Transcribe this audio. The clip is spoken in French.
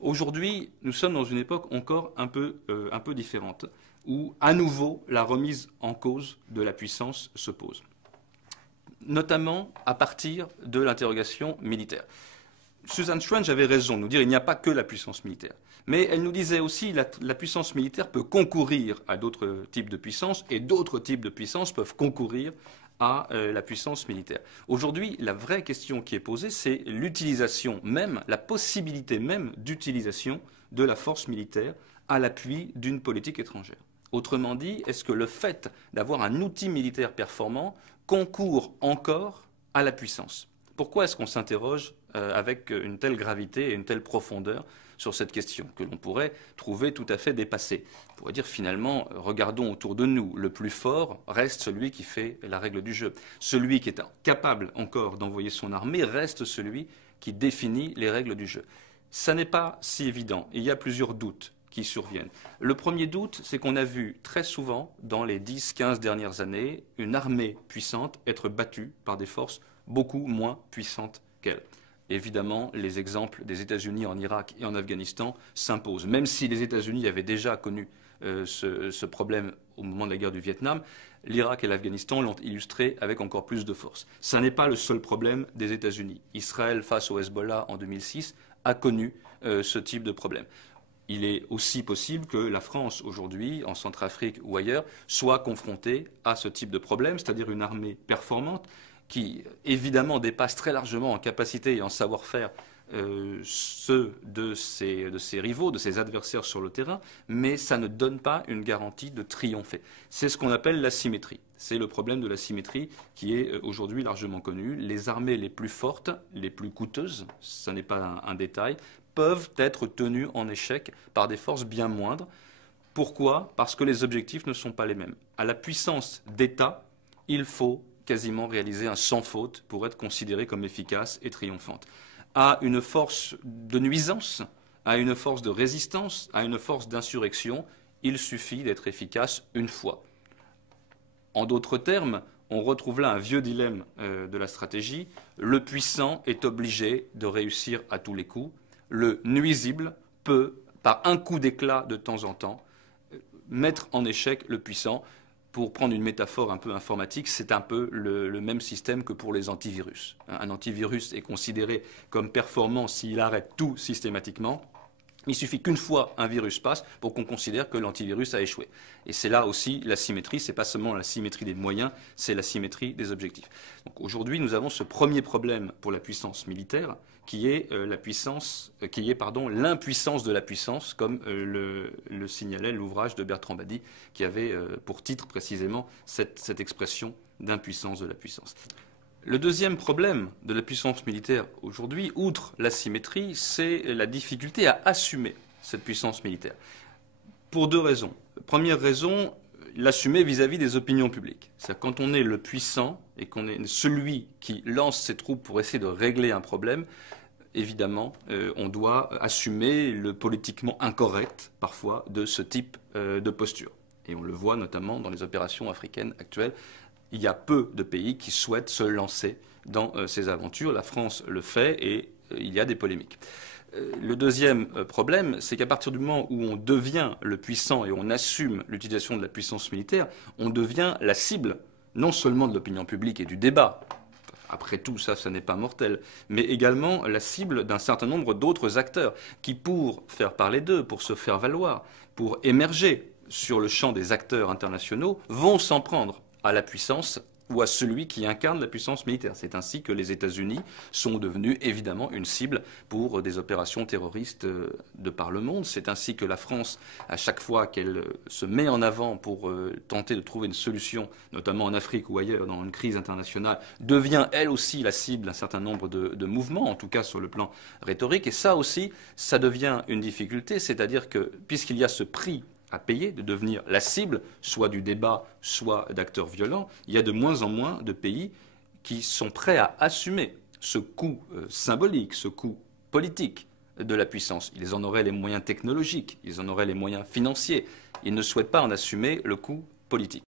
Aujourd'hui, nous sommes dans une époque encore un peu différente, où à nouveau la remise en cause de la puissance se pose, notamment à partir de l'interrogation militaire. Susan Strange avait raison de nous dire qu'il n'y a pas que la puissance militaire. Mais elle nous disait aussi que la puissance militaire peut concourir à d'autres types de puissances et d'autres types de puissances peuvent concourir à la puissance militaire. Aujourd'hui, la vraie question qui est posée, c'est l'utilisation même, la possibilité même d'utilisation de la force militaire à l'appui d'une politique étrangère. Autrement dit, est-ce que le fait d'avoir un outil militaire performant concourt encore à la puissance? Pourquoi est-ce qu'on s'interroge avec une telle gravité et une telle profondeur sur cette question que l'on pourrait trouver tout à fait dépassée? On pourrait dire finalement, regardons autour de nous, le plus fort reste celui qui fait la règle du jeu. Celui qui est incapable encore d'envoyer son armée reste celui qui définit les règles du jeu. Ça n'est pas si évident. Il y a plusieurs doutes qui surviennent. Le premier doute, c'est qu'on a vu très souvent, dans les 10-15 dernières années, une armée puissante être battue par des forces beaucoup moins puissantes qu'elle. Évidemment, les exemples des États-Unis en Irak et en Afghanistan s'imposent. Même si les États-Unis avaient déjà connu ce problème au moment de la guerre du Vietnam, l'Irak et l'Afghanistan l'ont illustré avec encore plus de force. Ce n'est pas le seul problème des États-Unis. Israël, face au Hezbollah en 2006, a connu ce type de problème. Il est aussi possible que la France, aujourd'hui, en Centrafrique ou ailleurs, soit confrontée à ce type de problème, c'est-à-dire une armée performante qui, évidemment, dépasse très largement en capacité et en savoir-faire ceux de ses rivaux, de ses adversaires sur le terrain, mais ça ne donne pas une garantie de triompher. C'est ce qu'on appelle l'asymétrie. C'est le problème de l'asymétrie qui est aujourd'hui largement connu. Les armées les plus fortes, les plus coûteuses, ce n'est pas un détail, peuvent être tenues en échec par des forces bien moindres. Pourquoi? Parce que les objectifs ne sont pas les mêmes. À la puissance d'État, il faut quasiment réaliser un sans faute pour être considérée comme efficace et triomphante. À une force de nuisance, à une force de résistance, à une force d'insurrection, il suffit d'être efficace une fois. En d'autres termes, on retrouve là un vieux dilemme de la stratégie. Le puissant est obligé de réussir à tous les coups. Le nuisible peut, par un coup d'éclat de temps en temps, mettre en échec le puissant. Pour prendre une métaphore un peu informatique, c'est un peu le même système que pour les antivirus. Un antivirus est considéré comme performant s'il arrête tout systématiquement. Il suffit qu'une fois un virus passe pour qu'on considère que l'antivirus a échoué. Et c'est là aussi la symétrie, ce n'est pas seulement la symétrie des moyens, c'est la symétrie des objectifs. Donc aujourd'hui, nous avons ce premier problème pour la puissance militaire, qui est l'impuissance de la puissance, comme le signalait l'ouvrage de Bertrand Badi, qui avait pour titre précisément cette expression d'impuissance de la puissance. Le deuxième problème de la puissance militaire aujourd'hui, outre l'asymétrie, c'est la difficulté à assumer cette puissance militaire. Pour deux raisons. Première raison, l'assumer vis-à-vis des opinions publiques. C'est-à-dire quand on est le puissant et qu'on est celui qui lance ses troupes pour essayer de régler un problème, évidemment, on doit assumer le politiquement incorrect, parfois, de ce type de posture. Et on le voit notamment dans les opérations africaines actuelles. Il y a peu de pays qui souhaitent se lancer dans ces aventures. La France le fait et il y a des polémiques. Le deuxième problème, c'est qu'à partir du moment où on devient le puissant et on assume l'utilisation de la puissance militaire, on devient la cible non seulement de l'opinion publique et du débat. Après tout, ça n'est pas mortel, mais également la cible d'un certain nombre d'autres acteurs qui, pour faire parler d'eux, pour se faire valoir, pour émerger sur le champ des acteurs internationaux, vont s'en prendre à la puissance ou à celui qui incarne la puissance militaire. C'est ainsi que les États-Unis sont devenus évidemment une cible pour des opérations terroristes de par le monde. C'est ainsi que la France, à chaque fois qu'elle se met en avant pour tenter de trouver une solution, notamment en Afrique ou ailleurs dans une crise internationale, devient elle aussi la cible d'un certain nombre de mouvements, en tout cas sur le plan rhétorique. Et ça aussi, ça devient une difficulté, c'est-à-dire que puisqu'il y a ce prix à payer, de devenir la cible, soit du débat, soit d'acteurs violents, il y a de moins en moins de pays qui sont prêts à assumer ce coût symbolique, ce coût politique de la puissance. Ils en auraient les moyens technologiques, ils en auraient les moyens financiers. Ils ne souhaitent pas en assumer le coût politique.